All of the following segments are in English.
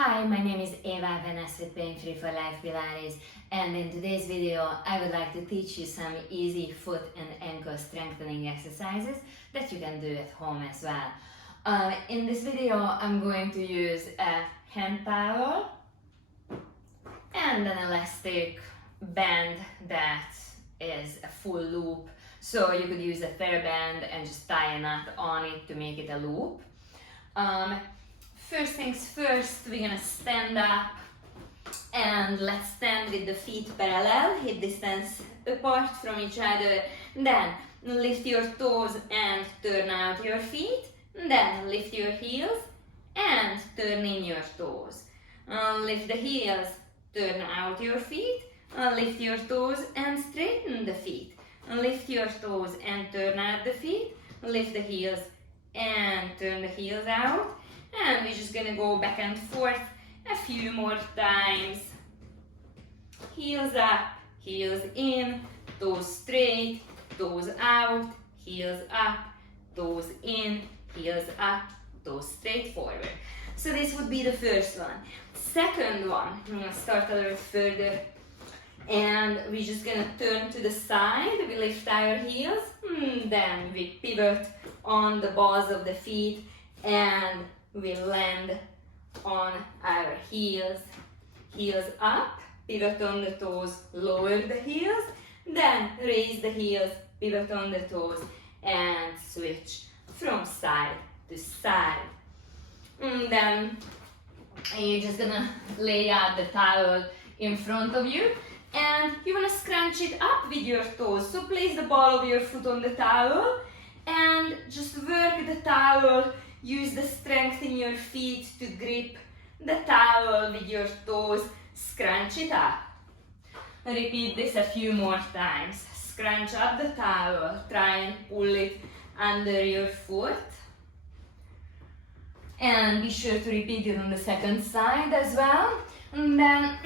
Hi, my name is Eva Venes with PainFree for Life Pilates, and in today's video I would like to teach you some easy foot and ankle strengthening exercises that you can do at home as well. In this video I'm going to use a hand towel and an elastic band that is a full loop. So you could use a TheraBand and just tie a knot on it to make it a loop. First things first, we're gonna stand up and let's stand with the feet parallel, hip distance apart from each other. Then lift your toes and turn out your feet. Then lift your heels and turn in your toes. Lift the heels, turn out your feet. Lift your toes and straighten the feet. Lift your toes and turn out the feet. Lift the heels and turn the heels out. And we're just gonna go back and forth a few more times. Heels up, heels in, toes straight, toes out, heels up, toes in, heels up, toes straight forward. So this would be the first one. Second one, I'm gonna start a little further. And we're just gonna turn to the side, we lift our heels, then we pivot on the balls of the feet and we land on our heels, heels up, pivot on the toes, lower the heels, then raise the heels, pivot on the toes, and switch from side to side. And then you're just gonna lay out the towel in front of you, and you wanna scrunch it up with your toes. So place the ball of your foot on the towel, and just work the towel. Use the strength in your feet to grip the towel with your toes. Scrunch it up. Repeat this a few more times. Scrunch up the towel. Try and pull it under your foot. And be sure to repeat it on the second side as well. And then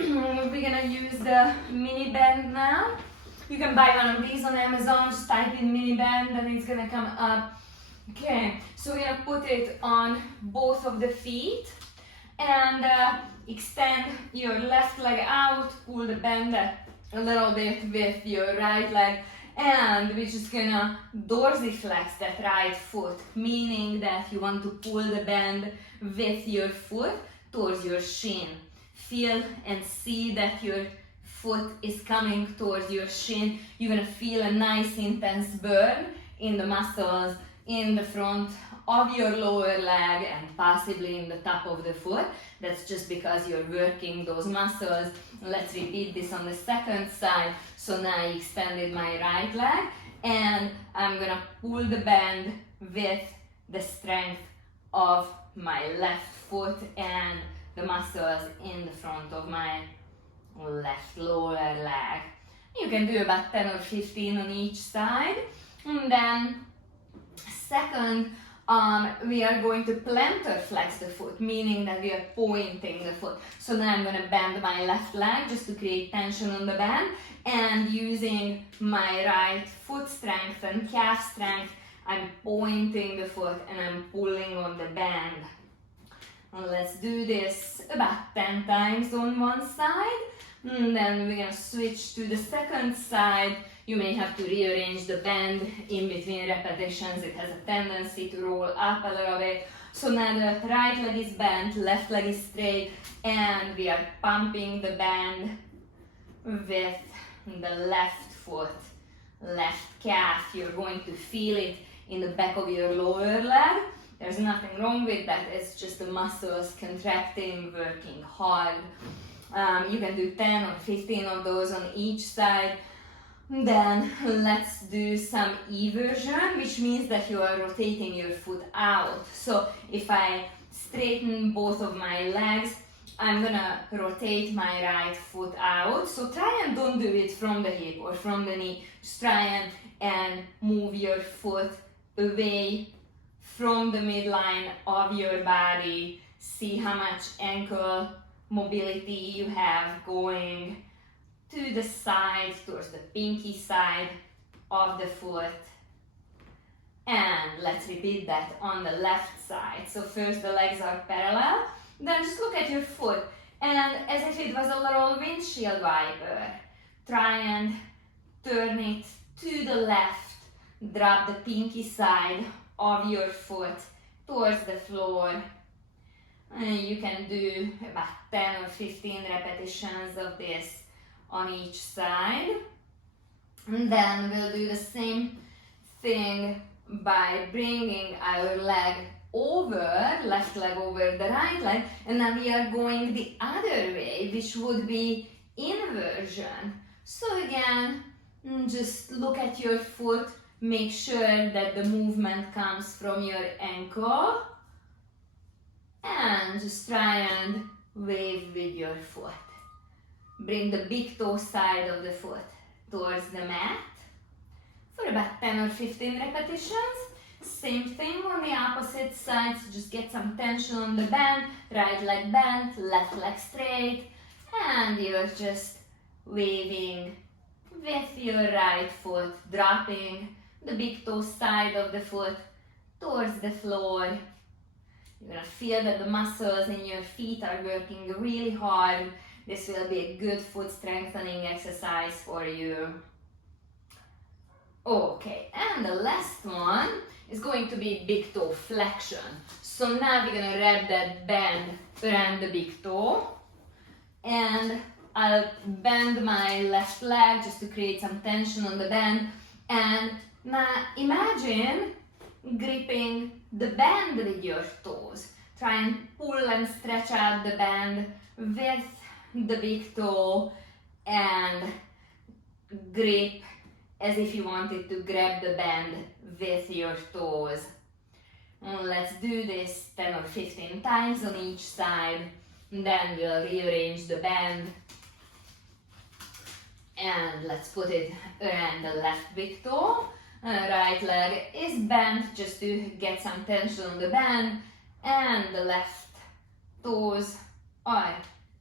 we're gonna use the mini band now. You can buy one of these on Amazon. Just type in mini band and it's gonna come up. Okay, so we're gonna put it on both of the feet and extend your left leg out, pull the band a little bit with your right leg, and we're just gonna dorsiflex that right foot, meaning that you want to pull the band with your foot towards your shin. Feel and see that your foot is coming towards your shin. You're gonna feel a nice intense burn in the muscles in the front of your lower leg and possibly in the top of the foot. That's just because you're working those muscles. Let's repeat this on the second side. So now I extended my right leg and I'm gonna pull the band with the strength of my left foot and the muscles in the front of my left lower leg. You can do about 10 or 15 on each side. And then second, we are going to plantar flex the foot, meaning that we are pointing the foot. So now I'm going to bend my left leg just to create tension on the band, and using my right foot strength and calf strength, I'm pointing the foot and I'm pulling on the band. And let's do this about 10 times on one side. And then we're going to switch to the second side. You may have to rearrange the band in between repetitions. It has a tendency to roll up a little bit. So now the right leg is bent, left leg is straight, and we are pumping the band with the left foot, left calf. You're going to feel it in the back of your lower leg. There's nothing wrong with that. It's just the muscles contracting, working hard. You can do 10 or 15 of those on each side. Then let's do some eversion, which means that you are rotating your foot out. So if I straighten both of my legs, I'm gonna rotate my right foot out. So try and don't do it from the hip or from the knee. Just try and move your foot away from the midline of your body. See how much ankle mobility you have going to the side, towards the pinky side of the foot. And let's repeat that on the left side. So first the legs are parallel, Then just look at your foot, and as if it was a little windshield wiper, try and turn it to the left. Drop the pinky side of your foot towards the floor. And you can do about 10 or 15 repetitions of this on each side. And then we'll do the same thing by bringing our leg over, left leg over the right leg, and now we are going the other way, which would be inversion. So again, just look at your foot, make sure that the movement comes from your ankle, and just try and wave with your foot. Bring the big toe side of the foot towards the mat for about 10 or 15 repetitions. Same thing on the opposite side, so just get some tension on the bend, right leg bent, left leg straight, and you're just waving with your right foot, dropping the big toe side of the foot towards the floor. You're gonna feel that the muscles in your feet are working really hard. This will be a good foot strengthening exercise for you. Okay, and the last one is going to be big toe flexion. So now we're gonna wrap that band around the big toe, and I'll bend my left leg just to create some tension on the bend. And now imagine gripping the band with your toes. Try and pull and stretch out the band with the big toe and grip as if you wanted to grab the band with your toes. And let's do this 10 or 15 times on each side. And then we'll rearrange the band. And let's put it around the left big toe. Right leg is bent just to get some tension on the band. And the left toes are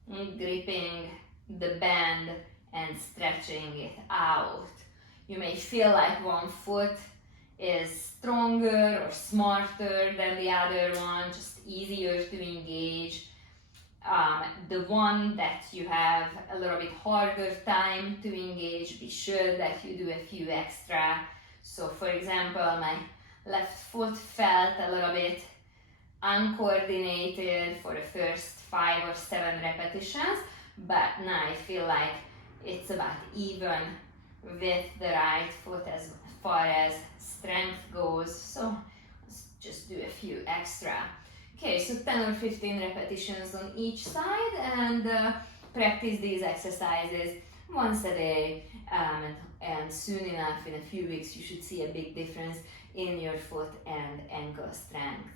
gripping the band and stretching it out. You may feel like one foot is stronger or smarter than the other one, just easier to engage. The one that you have a little bit harder time to engage, be sure that you do a few extra. So for example, my left foot felt a little bit uncoordinated for the first 5 or 7 repetitions, but now I feel like it's about even with the right foot as far as strength goes. So let's just do a few extra. Okay, so 10 or 15 repetitions on each side, and practice these exercises once a day, and soon enough, in a few weeks, you should see a big difference in your foot and ankle strength.